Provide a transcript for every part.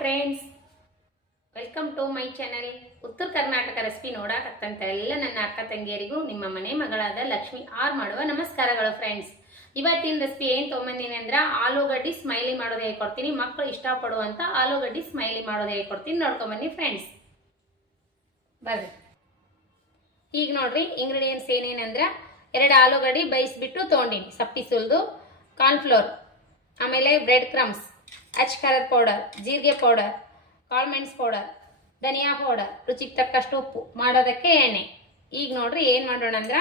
Friends, welcome to my channel. Uttara Karnataka recipe ನೋಡಾಕತ್ತಂತ ಎಲ್ಲ ನನ್ನ ಅಕ್ಕ ತಂಗಿಯರಿಗೂ ನಿಮ್ಮ ಮನೆ ಮಗಳಾದ ಲಕ್ಷ್ಮಿ ಆರ್ ಮಾಡುವ ನಮಸ್ಕಾರಗಳು ಫ್ರೆಂಡ್ಸ್. ಇವತ್ತಿನ ರೆಸಿಪಿ ಏನು ತೊಗೊಂಬಂದಿನಿ ಅಂದ್ರೆ ಆಲೂಗಡ್ಡಿ ಸ್ಮೈಲಿ ಮಾಡೋದು ಹೇಳ್ಕೊಡ್ತೀನಿ. ಮಕ್ಕಳು ಇಷ್ಟಪಡುವಂತ ಆಲೂಗಡ್ಡಿ ಸ್ಮೈಲಿ ಮಾಡೋದು ಹೇಳ್ಕೊಡ್ತೀನಿ, ನೋಡ್ಕೊಂಬನ್ನಿ ಫ್ರೆಂಡ್ಸ್. ಬರ್ರಿ. ಈಗ ನೋಡ್ರಿ ಇಂಗ್ರೀಡಿಯೆಂಟ್ಸ್ ಏನೇನಂದ್ರೆ 2 ಆಲೂಗಡ್ಡಿ ಬೇಯಿಸ್ಬಿಟ್ಟು ತೊಗೊಂಡಿನಿ, ಸಪ್ಪಿ ಸುಲಿದು, ಕಾರ್ನ್ಫ್ಲೋರ್, ಆಮೇಲೆ ಬ್ರೆಡ್ ಕ್ರಮ್ಸ್, ಅಚ್ ಖಾರದ ಪೌಡರ್, ಜೀರಿಗೆ ಪೌಡರ್, ಕಾಳು ಮೆಣಸು ಪೌಡರ್, ಧನಿಯಾ ಪೌಡರ್, ರುಚಿಗೆ ತಕ್ಕಷ್ಟು ಉಪ್ಪು, ಮಾಡೋದಕ್ಕೆ ಎಣ್ಣೆ. ಈಗ ನೋಡ್ರಿ ಏನು ಮಾಡೋಣ ಅಂದ್ರೆ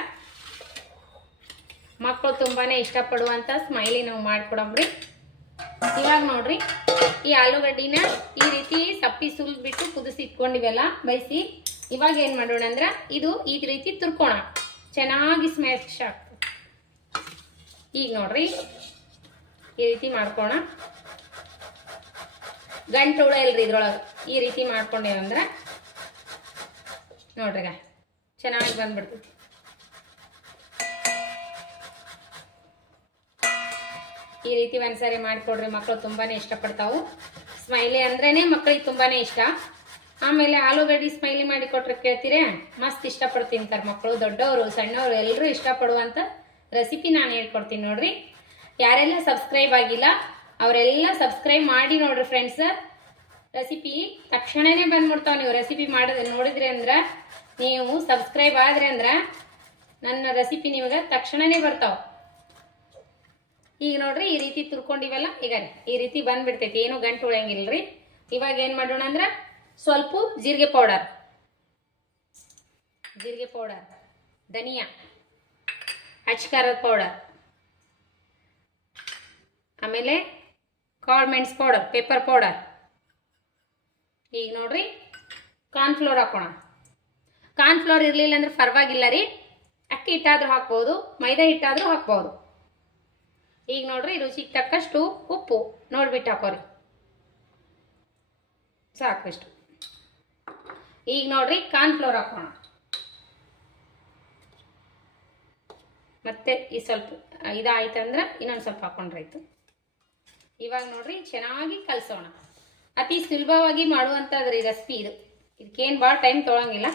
ಮಕ್ಕಳು ತುಂಬಾನೇ ಇಷ್ಟಪಡುವಂಥ ಸ್ಮೈಲಿ ನಾವು ಮಾಡಿಕೊಡಂಬ್ರಿ. ಇವಾಗ ನೋಡ್ರಿ ಈ ಆಲೂಗಡ್ಡಿನ ಈ ರೀತಿ ಸಪ್ಪಿ ಸುಲಿದ್ಬಿಟ್ಟು ಕುದಿಸಿ ಇಟ್ಕೊಂಡಿವೆಲ್ಲ ಬೇಯಿಸಿ. ಇವಾಗ ಏನು ಮಾಡೋಣ ಅಂದ್ರೆ ಇದು ಈ ರೀತಿ ತುರ್ಕೋಣ, ಚೆನ್ನಾಗಿ ಸ್ಮ್ಯಾಶ್ ಆಗ್ತದೆ. ಈಗ ನೋಡ್ರಿ ಈ ರೀತಿ ಮಾಡ್ಕೋಣ, ಗಂಟು ಹುಳ ಇಲ್ರಿ ಇದ್ರೊಳಗೆ. ಈ ರೀತಿ ಮಾಡ್ಕೊಂಡೇವಂದ್ರೆ ನೋಡ್ರಿ ಚೆನ್ನಾಗಿ ಬಂದ್ಬಿಡ್ತೈತಿ. ಈ ರೀತಿ ಒಂದ್ಸರಿ ಮಾಡಿಕೊಡ್ರಿ, ಮಕ್ಕಳು ತುಂಬಾನೇ ಇಷ್ಟಪಡ್ತಾವು. ಸ್ಮೈಲಿ ಅಂದ್ರೇನೆ ಮಕ್ಕಳಿಗೆ ತುಂಬಾನೇ ಇಷ್ಟ. ಆಮೇಲೆ ಆಲೂಗಡ್ಡಿ ಸ್ಮೈಲಿ ಮಾಡಿ ಕೊಟ್ರೆ ಕೇಳ್ತೀರಾ, ಮಸ್ತ್ ಇಷ್ಟಪಟ್ಟು ತಿಂತಾರೆ ಮಕ್ಕಳು, ದೊಡ್ಡವರು ಸಣ್ಣವರು ಎಲ್ಲರೂ ಇಷ್ಟಪಡುವಂತ ರೆಸಿಪಿ ನಾನು ಹೇಳ್ಕೊಡ್ತೀನಿ ನೋಡ್ರಿ. ಯಾರೆಲ್ಲ ಸಬ್ಸ್ಕ್ರೈಬ್ ಆಗಿಲ್ಲ ಅವರೆಲ್ಲ ಸಬ್ಸ್ಕ್ರೈಬ್ ಮಾಡಿ ನೋಡ್ರಿ ಫ್ರೆಂಡ್ಸ್. ರೆಸಿಪಿ ತಕ್ಷಣನೇ ಬಂದ್ಬಿಡ್ತಾವ. ನೀವು ರೆಸಿಪಿ ನೋಡಿದ್ರಿ ಅಂದ್ರೆ, ನೀವು ಸಬ್ಸ್ಕ್ರೈಬ್ ಆದ್ರಿ ಅಂದ್ರೆ ನನ್ನ ರೆಸಿಪಿ ನಿಮಗೆ ತಕ್ಷಣನೇ ಬರ್ತಾವ. ಈಗ ನೋಡ್ರಿ ಈ ರೀತಿ ತುರ್ಕೊಂಡಿವಲ್ಲ, ಈಗ ಈ ರೀತಿ ಬಂದ್ಬಿಡ್ತೈತಿ, ಏನು ಗಂಟು ಉಳಿಯಂಗಿಲ್ರಿ. ಇವಾಗ ಏನು ಮಾಡೋಣ ಅಂದ್ರೆ ಸ್ವಲ್ಪ ಜೀರಿಗೆ ಪೌಡರ್, ಧನಿಯಾ, ಅಚ್ ಖಾರದ ಪೌಡರ್, ಆಮೇಲೆ ಕಾಳು ಮೆಣಸು ಪೌಡರ್, ಪೆಪ್ಪರ್ ಪೌಡರ್. ಈಗ ನೋಡ್ರಿ ಕಾರ್ನ್ಫ್ಲೋರ್ ಹಾಕೋಣ. ಕಾರ್ನ್ಫ್ಲೋರ್ ಇರಲಿಲ್ಲ ಅಂದ್ರೆ ಪರವಾಗಿಲ್ಲ ರೀ, ಅಕ್ಕಿ ಹಿಟ್ಟಾದ್ರೂ ಹಾಕ್ಬೋದು, ಮೈದಾ ಹಿಟ್ಟಾದ್ರೂ ಹಾಕ್ಬೋದು. ಈಗ ನೋಡ್ರಿ ರುಚಿಗೆ ತಕ್ಕಷ್ಟು ಉಪ್ಪು ನೋಡ್ಬಿಟ್ಟು ಹಾಕೋರಿ, ಸಾಕಷ್ಟು. ಈಗ ನೋಡ್ರಿ ಕಾರ್ನ್ಫ್ಲೋರ್ ಹಾಕೋಣ, ಮತ್ತೆ ಈ ಸ್ವಲ್ಪ ಇದಾಯ್ತಂದ್ರೆ ಇನ್ನೊಂದು ಸ್ವಲ್ಪ ಹಾಕೊಂಡ್ರಾಯ್ತು. ಇವಾಗ ನೋಡ್ರಿ ಚೆನ್ನಾಗಿ ಕಲಸೋಣ. ಅತಿ ಸುಲಭವಾಗಿ ಮಾಡುವಂಥದ್ರಿ ರೆಸಿಪಿ ಇದು. ಇದಕ್ಕೇನು ಭಾಳ ಟೈಮ್ ತೊಗೊಳಂಗಿಲ್ಲ.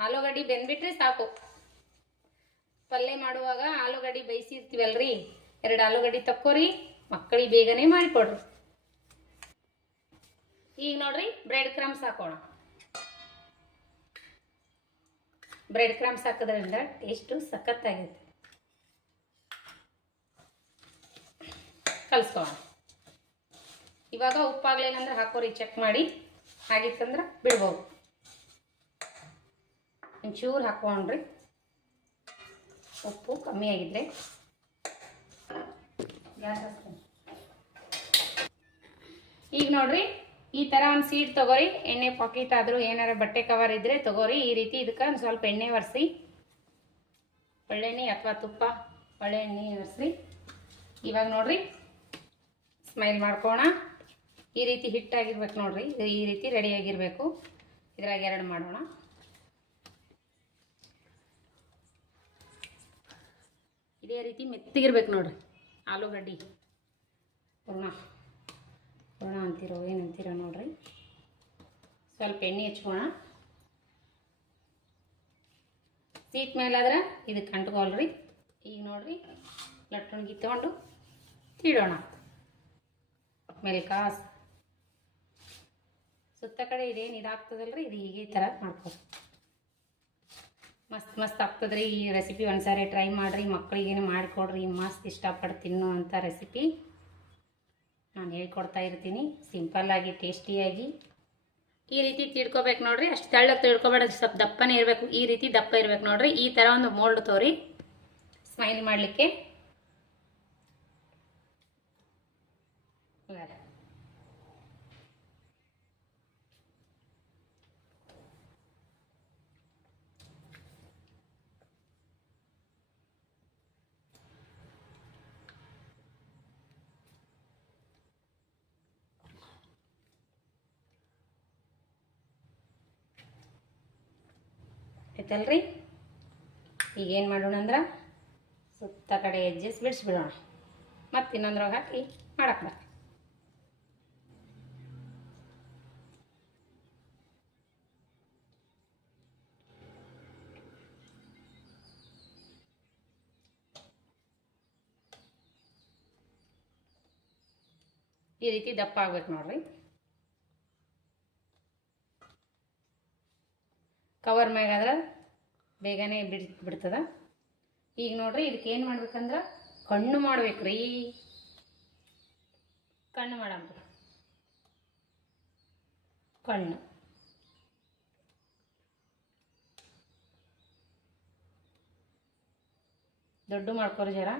ಆಲೂಗಡ್ಡಿ ಬೆಂದ್ಬಿಟ್ರೆ ಸಾಕು. ಪಲ್ಯ ಮಾಡುವಾಗ ಆಲೂಗಡ್ಡಿ ಬೇಯಿಸಿರ್ತೀವಲ್ರಿ, 2 ಆಲೂಗಡ್ಡಿ ತಕ್ಕೋರಿ, ಮಕ್ಕಳಿಗೆ ಬೇಗನೆ ಮಾಡಿಕೊಡ್ರಿ. ಈಗ ನೋಡ್ರಿ ಬ್ರೆಡ್ ಕ್ರಮ್ಸ್ ಹಾಕೋಣ. ಬ್ರೆಡ್ ಕ್ರಮ್ಸ್ ಹಾಕೋದ್ರಿಂದ ಟೇಸ್ಟು ಸಖತ್ತಾಗಿರುತ್ತೆ. ಕಲಿಸ್ಕೋಣ. ಇವಾಗ ಉಪ್ಪಾಗ್ಲಿಲ್ಲ ಅಂದ್ರೆ ಹಾಕೋರಿ, ಚೆಕ್ ಮಾಡಿ. ಆಗಿತ್ತಂದ್ರೆ ಬಿಡ್ಬೋದು. ಒಂಚೂರು ಹಾಕೊಂಡ್ರಿ, ಉಪ್ಪು ಕಮ್ಮಿ ಆಗಿದ್ರೆ ಗ್ಯಾಸ್ ಹಾಕ್ತೀನಿ. ಈಗ ನೋಡ್ರಿ ಈ ಥರ ಒಂದು ಸೀಟ್ ತೊಗೋರಿ, ಎಣ್ಣೆ ಪಾಕೆಟ್ ಆದರೂ ಏನಾರ ಬಟ್ಟೆ ಕವರ್ ಇದ್ದರೆ ತೊಗೋರಿ. ಈ ರೀತಿ ಇದಕ್ಕೆ ಒಂದು ಸ್ವಲ್ಪ ಎಣ್ಣೆ ಒರೆಸಿ, ಒಳ್ಳೆಣ್ಣೆ ಅಥವಾ ತುಪ್ಪ, ಒಳ್ಳೆ ಎಣ್ಣೆ ಒರೆಸಿ. ಇವಾಗ ನೋಡ್ರಿ ಸ್ಮೈಲ್ ಮಾಡ್ಕೋಣ. ಈ ರೀತಿ ಹಿಟ್ಟಾಗಿರ್ಬೇಕು ನೋಡ್ರಿ, ಈ ರೀತಿ ರೆಡಿಯಾಗಿರಬೇಕು. ಇದ್ರಾಗ 2 ಮಾಡೋಣ. ಇದೇ ರೀತಿ ಮೆತ್ತಗಿರ್ಬೇಕು ನೋಡ್ರಿ ಆಲೂಗಡ್ಡಿ. ಹೂರ್ಣ ಅಂತೀರೋ ಏನಂತೀರೋ ನೋಡ್ರಿ. ಸ್ವಲ್ಪ ಎಣ್ಣೆ ಹಚ್ಕೋಣ. ಸೀಟ್ ಮೇಲಾದ್ರೆ ಇದಕ್ಕೆ ಅಂಟ್ಕೊಳ್ರಿ. ಈಗ ನೋಡ್ರಿ ಲಟ್ಟಣಿಗೆ ತೊಗೊಂಡು ತಿಡೋಣ. ಮೇಲೆ ಕಾಸು ಸುತ್ತ ಕಡೆ ಇದೇನು ಇದಾಗ್ತದಲ್ರಿ, ಇದು ಹೀಗೆ ಥರ ಮಾಡ್ಕೊ. ಮಸ್ತ್ ಆಗ್ತದ್ರಿ ಈ ರೆಸಿಪಿ. ಒಂದ್ಸಾರಿ ಟ್ರೈ ಮಾಡಿರಿ, ಮಕ್ಕಳಿಗೇನು ಮಾಡಿಕೊಡ್ರಿ. ಮಸ್ತ್ ಇಷ್ಟಪಟ್ಟು ತಿನ್ನೋ ಅಂಥ ರೆಸಿಪಿ ನಾನು ಹೇಳ್ಕೊಡ್ತಾ ಇರ್ತೀನಿ, ಸಿಂಪಲ್ಲಾಗಿ ಟೇಸ್ಟಿಯಾಗಿ. ಈ ರೀತಿ ತಿಳ್ಕೊಬೇಕು ನೋಡ್ರಿ. ಅಷ್ಟು ತೆಳ್ಳಗೆ ತಿಳ್ಕೊಬೇಡ, ಸ್ವಲ್ಪ ದಪ್ಪನೇ ಇರಬೇಕು. ಈ ರೀತಿ ದಪ್ಪ ಇರಬೇಕು ನೋಡ್ರಿ. ಈ ಥರ ಒಂದು ಮೋಲ್ಡ್ ತೋರಿ ಸ್ಮೈಲ್ ಮಾಡಲಿಕ್ಕೆ. ಆಯ್ತಲ್ರಿ. ಈಗೇನು ಮಾಡೋಣ ಅಂದ್ರೆ ಸುತ್ತ ಕಡೆ ಎಡ್ಜಸ್ ಬಿಡಿಸ್ಬಿಡೋಣ. ಮತ್ತು ಇನ್ನೊಂದ್ರಾಗ ಹಾಕಿ ಮಾಡಕ್ಕೆ ಈ ರೀತಿ ದಪ್ಪ ಆಗ್ಬೇಕು ನೋಡ್ರಿ. ಕವರ್ ಮ್ಯಾಗಾದ್ರೆ ಬೇಗನೆ ಬಿಡ್ತದ. ಈಗ ನೋಡ್ರಿ ಇದಕ್ಕೆ ಏನು ಮಾಡ್ಬೇಕಂದ್ರೆ ಕಣ್ಣು ಮಾಡ್ಬೇಕ್ರಿ. ಕಣ್ಣು ಮಾಡಂಬ್ರಿ. ಕಣ್ಣು ದೊಡ್ಡ ಮಾಡ್ಕೊರಿ ಜರ.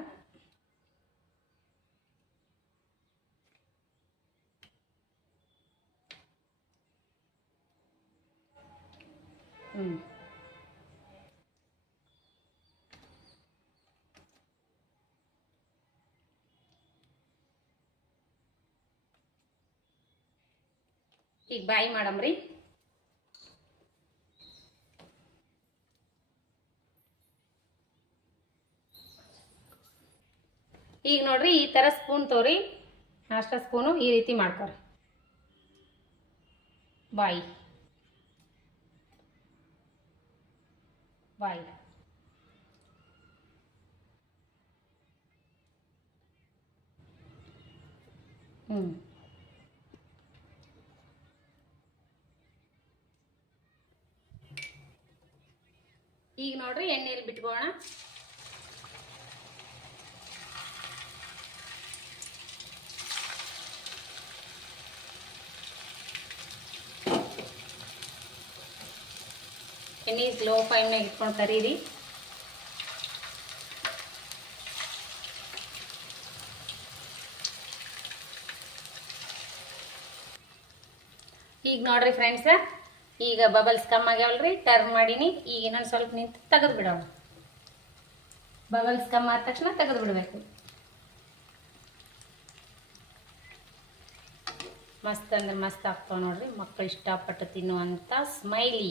ಈಗ ಬಾಯಿ ಮಾಡಮ್ರಿ. ಈಗ ನೋಡ್ರಿ ಈ ಥರ ಸ್ಪೂನ್ ತೋರಿ, ನಾಷ್ಟ ಸ್ಪೂನು ಈ ರೀತಿ ಮಾಡ್ಕೊರಿ. ಬಾಯಿ ಬಾಯಿ ಈಗ ನೋಡ್ರಿ ಎಣ್ಣೆಯಲ್ಲಿ ಬಿಟ್ಕೋಣ. ಎಣ್ಣೆ ಸ್ಲೋ ಫ್ಲೇಮ್ನಾಗ ಇಟ್ಕೊಂಡು ಕರೀರಿ. ಈಗ ನೋಡ್ರಿ ಫ್ರೆಂಡ್ಸ್, ಈಗ ಬಬಲ್ಸ್ ಕಮ್ಮಿ ಆಗ್ಯಾವಲ್ರಿ, ಟರ್ನ್ ಮಾಡೀನಿ. ಈಗ ಇನ್ನೊಂದು ಸ್ವಲ್ಪ ನಿಂತು ತೆಗೆದು ಬಿಡೋಣ. ಬಬಲ್ಸ್ ಕಮ್ಮಿ ಆದ ತಕ್ಷಣ ತೆಗೆದು ಬಿಡಬೇಕು. ಮಸ್ತ್ ಅಂದ್ರೆ ಮಸ್ತ್ ಆಗ್ತಾವ ನೋಡ್ರಿ. ಮಕ್ಕಳು ಇಷ್ಟಪಟ್ಟು ತಿನ್ನುವಂಥ ಸ್ಮೈಲಿ.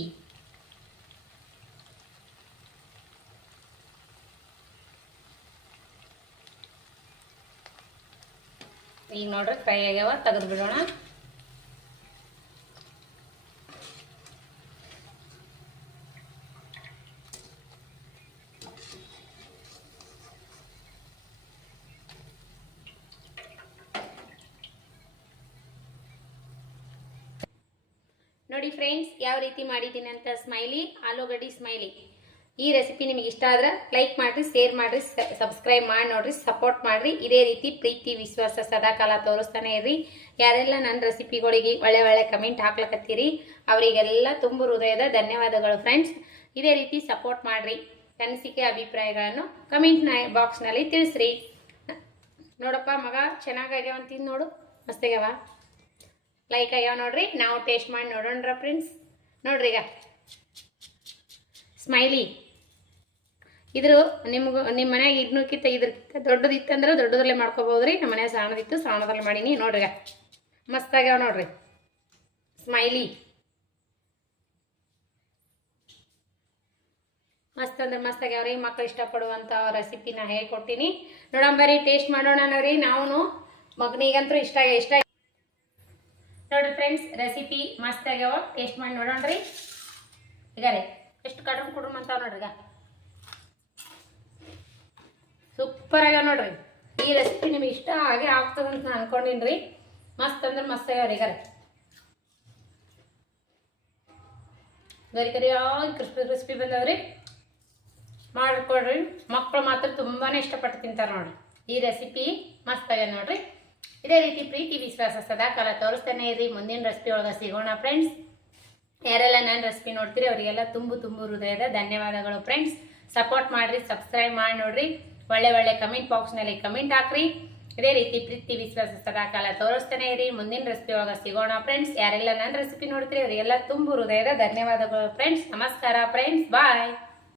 ಈಗ ನೋಡ್ರಿ ಫ್ರೈ ಆಗ್ಯಾವ, ತೆಗೆದು ಬಿಡೋಣ. ನೋಡಿ ಫ್ರೆಂಡ್ಸ್, ಯಾವ ರೀತಿ ಮಾಡಿದ್ದೀನಿ ಅಂತ ಸ್ಮೈಲಿ, ಆಲೂಗಡ್ಡಿ ಸ್ಮೈಲಿ. ಈ ರೆಸಿಪಿ ನಿಮಗೆ ಇಷ್ಟ ಆದ್ರೆ ಲೈಕ್ ಮಾಡಿರಿ, ಶೇರ್ ಮಾಡಿರಿ, ಸಬ್ಸ್ಕ್ರೈಬ್ ಮಾಡಿ ನೋಡ್ರಿ, ಸಪೋರ್ಟ್ ಮಾಡಿರಿ. ಇದೇ ರೀತಿ ಪ್ರೀತಿ ವಿಶ್ವಾಸ ಸದಾಕಾಲ ತೋರಿಸ್ತಾನೆ ಇರ್ರಿ. ಯಾರೆಲ್ಲ ನನ್ನ ರೆಸಿಪಿಗಳಿಗೆ ಒಳ್ಳೆ ಕಮೆಂಟ್ ಹಾಕ್ಲಕತ್ತೀರಿ ಅವರಿಗೆಲ್ಲ ತುಂಬ ಹೃದಯದ ಧನ್ಯವಾದಗಳು ಫ್ರೆಂಡ್ಸ್. ಇದೇ ರೀತಿ ಸಪೋರ್ಟ್ ಮಾಡಿರಿ. ಅನಿಸಿಕೆ ಅಭಿಪ್ರಾಯಗಳನ್ನು ಕಮೆಂಟ್ ಬಾಕ್ಸ್ನಲ್ಲಿ ತಿಳಿಸ್ರಿ. ನೋಡಪ್ಪ ಮಗ ಚೆನ್ನಾಗಾಗ್ಯಾವ ಅಂತೀನಿ ನೋಡು, ಮಸ್ತಾಗ್ಯಾವ, ಲೈಕ್ ಆಗ್ಯಾವ ನೋಡ್ರಿ. ನಾವು ಟೇಸ್ಟ್ ಮಾಡಿ ನೋಡೋಣ್ರ ಫ್ರೆಂಡ್ಸ್. ನೋಡ್ರಿ ಈಗ ಸ್ಮೈಲಿ ಇದ್ರ ನಿಮ್ಮ ಮನ್ಯಾಗ ಇದನ್ನಕ್ಕಿಂತ ಇದ್ರಕ್ಕಿಂತ ದೊಡ್ಡದಿತ್ತಂದ್ರೆ ದೊಡ್ಡದ್ರಲ್ಲೇ ಮಾಡ್ಕೋಬಹುದ್ರಿ. ನಮ್ಮ ಮನ್ಯಾಗ ಸಣ್ಣದಿತ್ತು, ಸಣ್ಣದ್ರಲ್ಲಿ ಮಾಡೀನಿ. ನೋಡ್ರಿ ಈಗ ಮಸ್ತಾಗ್ಯಾವ ನೋಡ್ರಿ ಸ್ಮೈಲಿ. ಮಸ್ತ್ ಅಂದ್ರೆ ಮಸ್ತ್ ಆಗ್ಯಾವ್ರಿ. ಮಕ್ಕಳು ಇಷ್ಟಪಡುವಂಥ ರೆಸಿಪಿನ ಹೇಳ್ಕೊಟ್ಟಿನಿ. ನೋಡಂಬರಿ ಟೇಸ್ಟ್ ಮಾಡೋಣ ರೀ. ನಾವು ಮಗನಿಗಂತೂ ಇಷ್ಟ ನೋಡ್ರಿ ಫ್ರೆಂಡ್ಸ್, ರೆಸಿಪಿ ಮಸ್ತ್ ಆಗ್ಯಾವ. ಟೇಸ್ಟ್ ಮಾಡಿ ನೋಡೋಣ್ರಿ. ಈಗ ರೀ ಎಷ್ಟು ಕುಡ್ರಮ್ ಅಂತಾವ ನೋಡ್ರಿ. ಈಗ ಸೂಪರ್ ಆಗ್ಯಾವ ನೋಡ್ರಿ. ಈ ರೆಸಿಪಿ ನಿಮಗೆ ಇಷ್ಟ ಹಾಗೆ ಆಗ್ತದಂತ ನಾನು ಅನ್ಕೊಂಡಿನಿ ರೀ. ಮಸ್ತ್ ಅಂದ್ರೆ ಮಸ್ತ್ ಆಗ್ಯಾವ್ರಿ. ಈಗ ಕರಿಯಾಗಿ ಕ್ರಿಸ್ಪಿ ಬಂದವ್ರಿ. ಮಾಡಿಕೊಡ್ರಿ, ಮಕ್ಕಳು ಮಾತ್ರ ತುಂಬಾನೇ ಇಷ್ಟಪಟ್ಟು ತಿಂತಾರೆ ನೋಡ್ರಿ. ಈ ರೆಸಿಪಿ ಮಸ್ತ್ ಆಗ್ಯಾವ ನೋಡ್ರಿ. ಇದೇ ರೀತಿ ಪ್ರೀತಿ ವಿಶ್ವಾಸ ಸದಾಕಾಲ ತೋರಿಸ್ತಾನೆ ಇರ್ರಿ. ಮುಂದಿನ ರೆಸಿಪಿ ಒಳಗೆ ಸಿಗೋಣ ಫ್ರೆಂಡ್ಸ್. ಯಾರೆಲ್ಲ ನನ್ನ ರೆಸಿಪಿ ನೋಡ್ತೀರಿ ಅವರಿಗೆಲ್ಲ ತುಂಬ ಹೃದಯದ ಧನ್ಯವಾದಗಳು ಫ್ರೆಂಡ್ಸ್. ಸಪೋರ್ಟ್ ಮಾಡಿರಿ, ಸಬ್ಸ್ಕ್ರೈಬ್ ಮಾಡಿ ನೋಡ್ರಿ. ಒಳ್ಳೆ ಕಮೆಂಟ್ ಬಾಕ್ಸ್ನಲ್ಲಿ ಕಮೆಂಟ್ ಹಾಕ್ರಿ. ಇದೇ ರೀತಿ ಪ್ರೀತಿ ವಿಶ್ವಾಸ ಸದಾಕಾಲ ತೋರಿಸ್ತಾನೆ ಇರಿ. ಮುಂದಿನ ರೆಸಿಪಿ ಒಳಗೆ ಸಿಗೋಣ ಫ್ರೆಂಡ್ಸ್. ಯಾರೆಲ್ಲ ನನ್ನ ರೆಸಿಪಿ ನೋಡ್ತೀರಿ ಅವರಿಗೆಲ್ಲ ತುಂಬ ಹೃದಯದ ಧನ್ಯವಾದಗಳು ಫ್ರೆಂಡ್ಸ್. ನಮಸ್ಕಾರ ಫ್ರೆಂಡ್ಸ್, ಬಾಯ್.